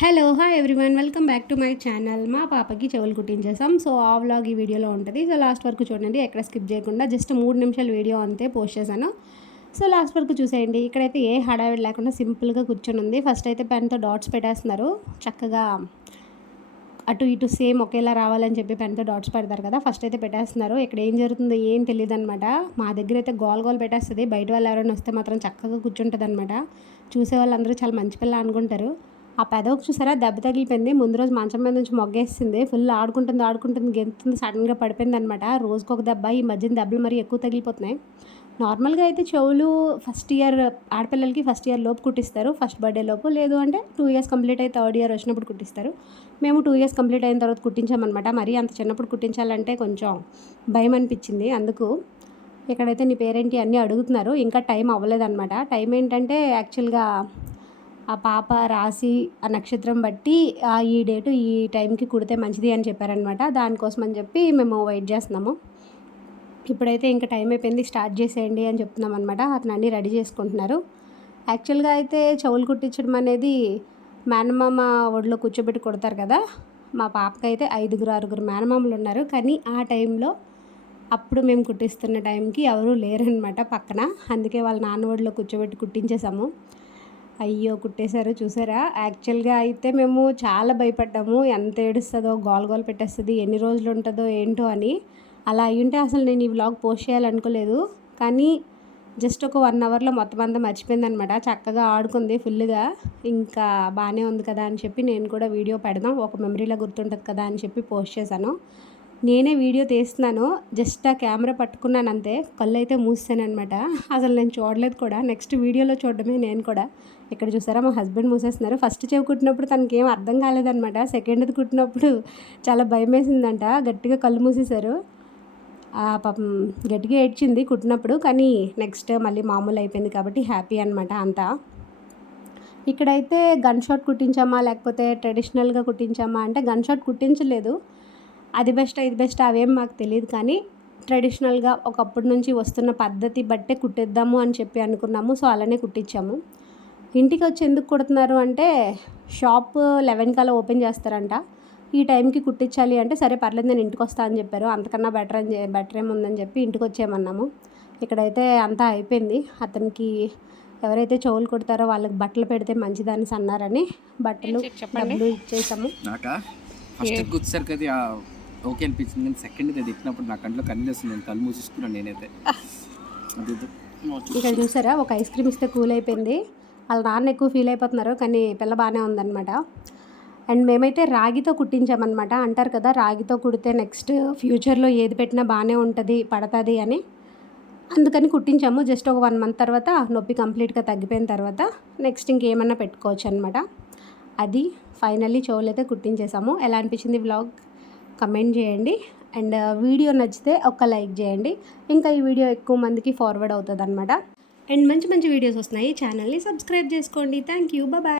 Hello hi everyone welcome back to my channel. మా పాపకి చెవులు కుట్టించేసాం. సో ఆ వ్లాగ్ ఈ వీడియోలో ఉంటుంది. సో లాస్ట్ వరకు చూడండి, ఎక్కడ స్కిప్ చేయకుండా. జస్ట్ 3 నిమిషాల వీడియో అంతే పోస్ట్ చేశాను. సో లాస్ట్ వరకు చూసేయండి. ఇక్కడైతే ఏ హడావిడి లేకుండా సింపుల్గా కూర్చొని ఉంది. ఫస్ట్ అయితే పెన్తో డాట్స్ పెట్టేస్తున్నారు. చక్కగా అటు ఇటు సేమ్ ఒకేలా రావాలని చెప్పి పెన్తో డాట్స్ పెడతారు కదా, ఫస్ట్ అయితే పెట్టేస్తున్నారు. ఇక్కడ ఏం జరుగుతుందో ఏం తెలియదు అనమాట. మా దగ్గర అయితే గోల్ పెట్టేస్తుంది. బయట వాళ్ళు ఎవరైనా వస్తే మాత్రం చక్కగా కూర్చుంటుంది అనమాట. చూసే వాళ్ళందరూ చాలా మంచి పిల్ల అనుకుంటారు. ఆ పెదవుకు చూసారా, దెబ్బ తగిలిపోయింది. ముందు రోజు మంచం మీద నుంచి మొగ్గేసింది. ఫుల్ ఆడుకుంటుంది గెంతుంది, సడన్గా పడిపోయింది అనమాట. రోజుకొక దెబ్బ. ఈ మధ్యన దెబ్బలు మరీ ఎక్కువ తగిలిపోతున్నాయి. నార్మల్గా అయితే చెవులు ఫస్ట్ ఇయర్ ఆడపిల్లలకి ఫస్ట్ ఇయర్ లోపు కుట్టిస్తారు, ఫస్ట్ బర్త్డే లోపు. లేదు అంటే 2 ఇయర్స్ కంప్లీట్ అయ్యి థర్డ్ ఇయర్ వచ్చినప్పుడు కుట్టిస్తారు. మేము 2 ఇయర్స్ కంప్లీట్ అయిన తర్వాత కుట్టించామన్నమాట. మరీ అంత చిన్నప్పుడు కుట్టించాలంటే కొంచెం భయం అనిపించింది. అందుకు ఇక్కడైతే నీ పేరేంటి అన్నీ అడుగుతున్నారు. ఇంకా టైం అవ్వలేదన్నమాట. టైం ఏంటంటే యాక్చువల్గా ఆ పాప రాసి ఆ నక్షత్రం బట్టి ఈ డేటు ఈ టైంకి కుడితే మంచిది అని చెప్పారనమాట. దానికోసం అని చెప్పి మేము వెయిట్ చేస్తున్నాము. ఇప్పుడైతే ఇంకా టైం అయిపోయింది, స్టార్ట్ చేసేయండి అని చెప్తున్నాం అనమాట. అతను అన్నీ రెడీ చేసుకుంటున్నారు. యాక్చువల్గా అయితే చెవులు కుట్టించడం అనేది మేనమామ ఒడిలో కూర్చోబెట్టి కొడతారు కదా. మా పాపకైతే 5-6 మేనమామలు ఉన్నారు. కానీ ఆ టైంలో అప్పుడు మేము కుట్టిస్తున్న టైంకి ఎవరూ లేరనమాట పక్కన. అందుకే వాళ్ళ నాన్న ఒడిలో కూర్చోబెట్టి కుట్టించేసాము. అయ్యో కుట్టేశారు చూసారా. యాక్చువల్గా అయితే మేము చాలా భయపడ్డాము. ఎంత ఏడుస్తుందో, గోల పెట్టేస్తుంది, ఎన్ని రోజులు ఉంటుందో ఏంటో అని. అలా అయ్యుంటే అసలు నేను ఈ వ్లాగ్ పోస్ట్ చేయాలనుకోలేదు. కానీ జస్ట్ ఒక 1 అవర్లో మొత్తం అంతా మర్చిపోయిందనమాట. చక్కగా ఆడుకుంది ఫుల్గా. ఇంకా బాగానే ఉంది కదా అని చెప్పి నేను కూడా వీడియో పెడదాం, ఒక మెమరీలా గుర్తుంటుంది కదా అని చెప్పి పోస్ట్ చేశాను. నేనే వీడియో తీస్తున్నాను, జస్ట్ ఆ కెమెరా పట్టుకున్నాను అంతే. కళ్ళు అయితే మూసానమాట. అసలు నేను చూడలేదు కూడా. నెక్స్ట్ వీడియోలో చూడడమే నేను కూడా. ఇక్కడ చూసారా మా హస్బెండ్ మూసేస్తున్నారు. ఫస్ట్ చెవి కుట్టినప్పుడు తనకి ఏం అర్థం కాలేదనమాట. సెకండ్ది కుట్టినప్పుడు చాలా భయం వేసిందంట. గట్టిగా కళ్ళు మూసేశారు. పాపం గట్టిగా ఏడ్చింది కుట్టినప్పుడు. కానీ నెక్స్ట్ మళ్ళీ మామూలు అయిపోయింది కాబట్టి హ్యాపీ అనమాట అంతా. ఇక్కడైతే గన్ షాట్ కుట్టించామా లేకపోతే ట్రెడిషనల్గా కుట్టించామా అంటే గన్ షాట్ కుట్టించలేదు. అది బెస్ట్ ఇది బెస్ట్ అవేం మాకు తెలియదు. కానీ ట్రెడిషనల్గా ఒకప్పటి నుంచి వస్తున్న పద్ధతి బట్టే కుట్టిద్దాము అని చెప్పి అనుకున్నాము. సో అలానే కుట్టించాము. ఇంటికి వచ్చి ఎందుకు కుడుతున్నారు అంటే షాప్ 11 కల్లా ఓపెన్ చేస్తారంట. ఈ టైంకి కుట్టించాలి అంటే సరే పర్లేదు నేను ఇంటికి వస్తా అని చెప్పారు. అంతకన్నా బెటర్ ఏముందని చెప్పి ఇంటికి వచ్చేయమన్నాము. ఇక్కడైతే అంతా అయిపోయింది. అతనికి ఎవరైతే చెవులు కుడతారో వాళ్ళకి బట్టలు పెడితే మంచిదని అన్నారని బట్టలు డబ్బులు ఇచ్చేసాము. ఓకే అనిపించింది. నేను సెకండ్గా తిట్టినప్పుడు నా కంట్లో కన్నీళ్ళు వస్తుంది. నేను కళ్ళు మూసేసుకున్నాను నేనైతే. ఇక్కడ చూసారా, ఒక ఐస్ క్రీమ్ ఇస్తే కూల్ అయిపోయింది. వాళ్ళ నాన్న ఎక్కువ ఫీల్ అయిపోతున్నారు, కానీ పిల్ల బాగానే ఉందన్నమాట. అండ్ మేమైతే రాగితో కుట్టించామన్నమాట. అంటారు కదా రాగితో కుడితే నెక్స్ట్ ఫ్యూచర్లో ఏది పెట్టినా బాగానే ఉంటుంది, పడుతుంది అని. అందుకని కుట్టించాము. జస్ట్ ఒక 1 మంత్ తర్వాత నొప్పి కంప్లీట్గా తగ్గిపోయిన తర్వాత నెక్స్ట్ ఇంకేమన్నా పెట్టుకోవచ్చు అనమాట. అది ఫైనల్లీ చెవులు అయితే కుట్టించేసాము. ఎలా అనిపించింది వ్లాగ్ కమెంట్ చేయండి. అండ్ వీడియో నచ్చితే ఒక లైక్ చేయండి. ఇంకా ఈ వీడియో ఎక్కువ మందికి ఫార్వర్డ్ అవుతుంది అనమాట. అండ్ మంచి వీడియోస్ వస్తున్నాయి. ఛానల్ని సబ్స్క్రైబ్ చేసుకోండి. Thank you. బాయ్.